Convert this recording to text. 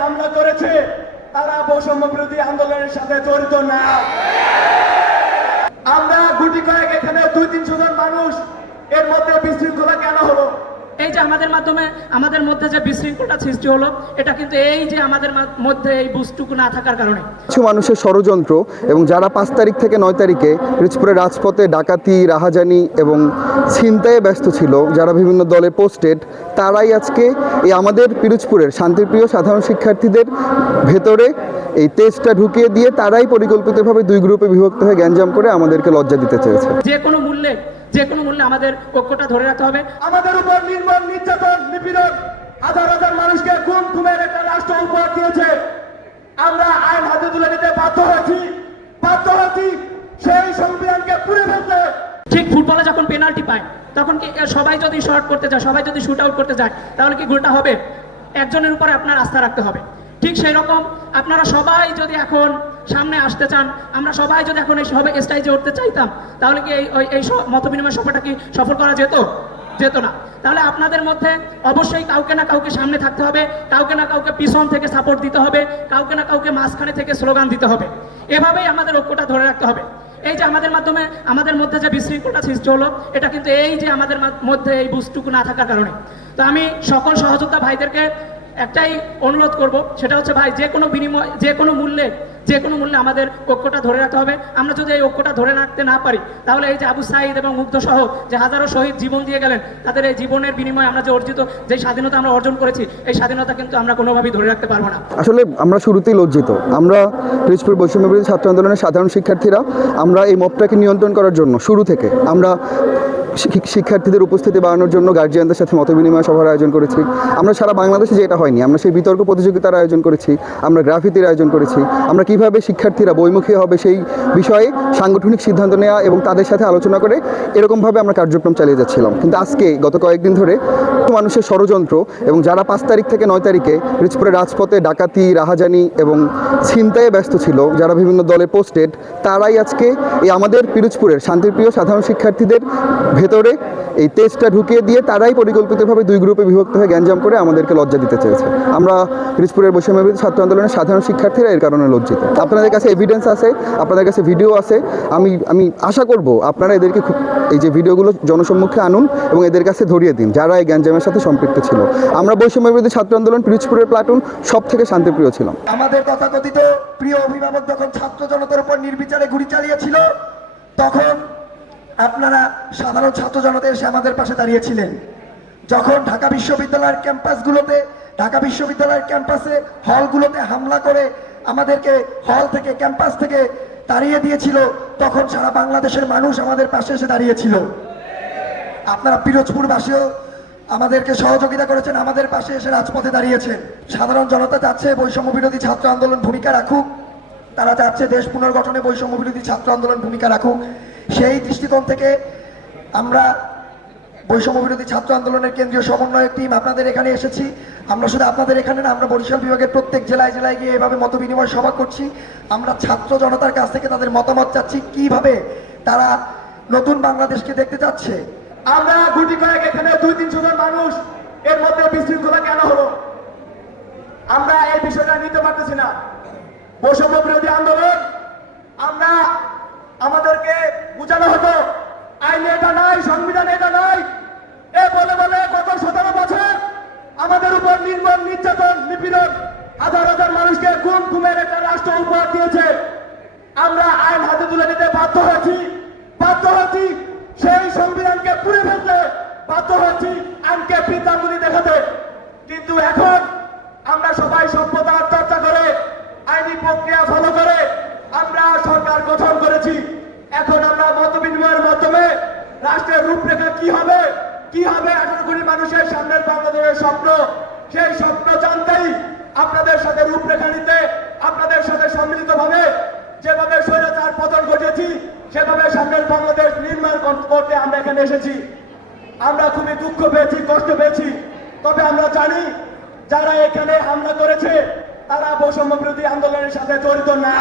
হামলা করেছে তারা বৈষম্য বিরোধী আন্দোলনের সাথে জড়িত না। আমরা গুটি কয়েক এখানে দুই তিনশো জন মানুষ এর মধ্যে বিশৃঙ্খলা কেন হলো এই যে আমাদের মাধ্যমে আমাদের মধ্যে যে বিশৃঙ্খলতা সৃষ্টি হলো এটা কিন্তু এই যে আমাদের মধ্যে এই বুঝটুকু না থাকার কারণে। কিছু মানুষের ষড়যন্ত্র এবং যারা পাঁচ তারিখ থেকে নয় তারিখে রিচপুরের রাজপথে ডাকাতি রাহাজানি এবং ছিনতাইয়ে ব্যস্ত ছিল যারা বিভিন্ন দলে পোস্টেড তারাই আজকে এই আমাদের পিরোজপুরের শান্তিপ্রিয় সাধারণ শিক্ষার্থীদের ভেতরে এই তেজটা ঢুকিয়ে দিয়ে তারাই পরিকল্পিতভাবে দুই গ্রুপে বিভক্ত হয়ে গ্যাঞ্জাম করে আমাদেরকে লজ্জা দিতে চেয়েছে। যে কোনো মূল্যে যে কোনো মূল্যে আমাদের ঐক্যটা ধরে রাখতে হবে। আমাদের উপর নির্মম নির্যাতন নিপীড়ন হাজার হাজার মানুষকে খুন খুনের একটা রাষ্ট্র উপহার দিয়েছে। আমরা আইন হাতে তুলে নিতে বাধ্য হয়েছি। বাধ্য হয়েছি সেই সংবিধানকে পুড়ে ফেলতে। ঠিক ফুটবলে যখন পেনাল্টি পায় তখন কি সবাই যদি শর্ট করতে যায় সবাই যদি শুট আউট করতে যায় তাহলে কি গোলটা হবে? একজনের উপরে আপনার আস্থা রাখতে হবে। ঠিক সেই রকম আপনারা সবাই যদি এখন সামনে আসতে চান, আমরা সবাই যদি এখন এই সবে স্টাইজে উঠতে চাইতাম, তাহলে কি এই এই স- মতবিনিময় সভাটা কি সফল করা যেত? যেত না। তাহলে আপনাদের মধ্যে অবশ্যই কাউকে না কাউকে সামনে থাকতে হবে, কাউকে না কাউকে পিছন থেকে সাপোর্ট দিতে হবে, কাউকে না কাউকে মাঝখানে থেকে স্লোগান দিতে হবে। এভাবেই আমাদের ঐক্যটা ধরে রাখতে হবে। এই যে আমাদের মাধ্যমে, আমাদের মধ্যে যে বিশৃঙ্খলতা সৃষ্টি হলো, এটা কিন্তু এই যে আমাদের মধ্যে এই বুঝটুকু না থাকার কারণে। তো আমি সকল সহযোদ্ধা ভাইদেরকে একটাই অনুরোধ করব, সেটা হচ্ছে ভাই, যে কোনো বিনিময়, যে কোনো মূল্যে, যে কোনো মূল্যে আমাদের ঐক্যটা ধরে রাখতে হবে। আমরা যদি এই ঐক্যটা ধরে রাখতে না পারি, তাহলে এই যে আবু সাইদ এবং মুগ্ধ সহ যে হাজারো শহীদ জীবন দিয়ে গেলেন, তাদের এই জীবনের বিনিময়ে আমরা যে অর্জিত যে স্বাধীনতা আমরা অর্জন করেছি, এই স্বাধীনতা কিন্তু আমরা কোনোভাবেই ধরে রাখতে পারব না। আসলে আমরা শুরুতেই লজ্জিত। আমরা পিরোজপুর বৈষম্য ছাত্র আন্দোলনের সাধারণ শিক্ষার্থীরা, আমরা এই মপটাকে নিয়ন্ত্রণ করার জন্য, শুরু থেকে আমরা শিক্ষার্থীদের উপস্থিতি বাড়ানোর জন্য গার্জিয়ানদের সাথে মতবিনিময় সভার আয়োজন করেছি। আমরা সারা বাংলাদেশে যেটা হয়নি, আমরা সেই বিতর্ক প্রতিযোগিতার আয়োজন করেছি, আমরা গ্রাফিতির আয়োজন করেছি, আমরা কীভাবে শিক্ষার্থীরা বইমুখী হবে সেই বিষয়ে সাংগঠনিক সিদ্ধান্ত নেওয়া এবং তাদের সাথে আলোচনা করে এরকমভাবে আমরা কার্যক্রম চালিয়ে যাচ্ছিলাম। কিন্তু আজকে, গত কয়েকদিন ধরে মানুষের ষড়যন্ত্র এবং যারা পাঁচ তারিখ থেকে নয় তারিখে রিচপুরের রাজপথে ডাকাতি, রাহাজানি এবং ছিনতাইয়ে ব্যস্ত ছিল, যারা বিভিন্ন দলে পোস্টেড তারাই আজকে এই আমাদের পিরোজপুরের শান্তিপ্রিয় সাধারণ শিক্ষার্থীদের ভেতরে এই তেজটা ঢুকিয়ে দিয়ে তারাই পরিকল্পিতভাবে দুই গ্রুপে বিভক্ত হয়ে গ্যাঞ্জাম করে আমাদেরকে লজ্জা দিতে চেয়েছে। আমরা পিরোজপুরের বৈষম্য বিরোধী ছাত্র আন্দোলনের সাধারণ শিক্ষার্থীরা এর কারণে লজ্জিত। আপনাদের কাছে এভিডেন্স আছে, আপনাদের কাছে ভিডিও আছে। আমি আমি আশা করব আপনারা এদেরকে খুব, এই যে ভিডিওগুলো জনসম্মুখে আনুন এবং এদের কাছে ধরিয়ে দিন, যারা এই গ্যাঞ্জামের সাথে সম্পৃক্ত ছিল। আমরা বৈষম্য বিরোধী ছাত্র আন্দোলন, পিরিজপুরের প্লাটুন সব থেকে শান্তিপ্রিয় ছিলাম। আমাদের তথাকথিত প্রিয় অভিভাবক যখন ছাত্র জনতার উপর নির্বিচারে গুলি চালিয়েছিল, তখন আপনারা সাধারণ ছাত্র জনতা এসে আমাদের পাশে দাঁড়িয়েছিলেন। যখন ঢাকা বিশ্ববিদ্যালয়ের ক্যাম্পাসগুলোতে, ঢাকা বিশ্ববিদ্যালয়ের ক্যাম্পাসে হলগুলোতে হামলা করে আমাদেরকে হল থেকে, ক্যাম্পাস থেকে তাড়িয়ে দিয়েছিল, তখন সারা বাংলাদেশের মানুষ আমাদের পাশে এসে দাঁড়িয়েছিল। আপনারা পিরোজপুরবাসীও আমাদেরকে সহযোগিতা করেছেন, আমাদের পাশে এসে রাজপথে দাঁড়িয়েছেন। সাধারণ জনতা চাচ্ছে বৈষম্য বিরোধী ছাত্র আন্দোলন ভূমিকা রাখুক। তারা চাচ্ছে দেশ পুনর্গঠনে বৈষম্য বিরোধী ছাত্র আন্দোলন ভূমিকা রাখুক। সেই দৃষ্টিকোণ থেকে আমরা বৈষম্য বিরোধী ছাত্র আন্দোলনের কেন্দ্রীয় সমন্বয়ক টিম আপনাদের এখানে এসেছি। আমরা শুধু আপনাদের এখানে না, আমরা বরিশাল বিভাগের প্রত্যেক জেলায় জেলায় গিয়ে এভাবে মত বিনিময় সভা করছি। আমরা ছাত্র জনতার কাছ থেকে তাদের মতামত চাচ্ছি, কীভাবে তারা নতুন বাংলাদেশকে দেখতে চাচ্ছে। আমরা গুটি কয়েক এখানে দুই তিনশো জন মানুষ, এর মধ্যে বিশৃঙ্খলা কেন হলো? আমরা এই বিষয়টা নিতে পারতেছি না। বৈষম্য বিরোধী আন্দোলন, আমরা আমাদেরকে বোঝানো হতো, আইনে এটা নাই সংবিধানে এটা নাই এ বলে বলে গত সতেরো বছর আমাদের উপর নির্মম নির্যাতন, নিপীড়ন হাজার হাজার মানুষকে খুন খুনের একটা রাষ্ট্র উপহার দিয়েছে। আমরা আইন হাতে তুলে নিতে বাধ্য হয়েছি বাধ্য হয়েছি সেই সংবিধানকে পুড়ে ফেলতে বাধ্য হয়েছি আইনকে পিতাঙ্গুলি দেখাতে। কিন্তু এখন আমরা সবাই সভ্যতার চর্চা করে আইনি প্রক্রিয়া ফলো করে গঠন করেছি। এখন আমরা মত বিনিময়ের মাধ্যমে রাষ্ট্রের রূপরেখা কি হবে? কি হবে? আঠারো কোটি মানুষের সামনের বাংলাদেশের স্বপ্ন। সেই স্বপ্ন জানতেই আপনাদের সাথে রূপরেখা নিতে, আপনাদের সাথে সম্মিলিত ভাবে যেভাবে স্বৈরাচার পতন ঘটেছি, সেভাবে সামনের বাংলাদেশ নির্মাণ করতে আমরা এখানে এসেছি। আমরা খুবই দুঃখ পেয়েছি, কষ্ট পেয়েছি। তবে আমরা জানি, যারা এখানে হামলা করেছে, তারা বৈষম্য বিরোধী আন্দোলনের সাথে জড়িত না।